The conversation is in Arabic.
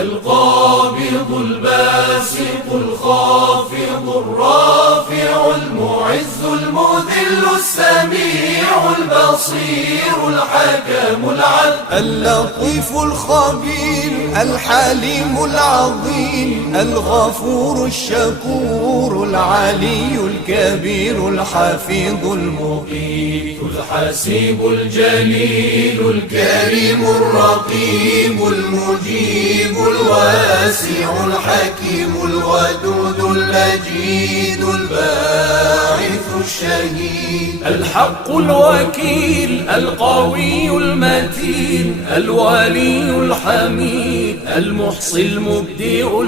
القابض الباسط الخافض الرافع المعز المذل السميع البصير الحكم العدل اللطيف الخبير الحليم العظيم الغفور الشكور العلي الكبير الحفيظ المقيت الحسيب الجليل الكريم الرقيب المجيب الواسع الحكيم الودود المجيد الباعث الشهيد الحق الوكيل القوي المتين الولي الحميد المحصي المبدئ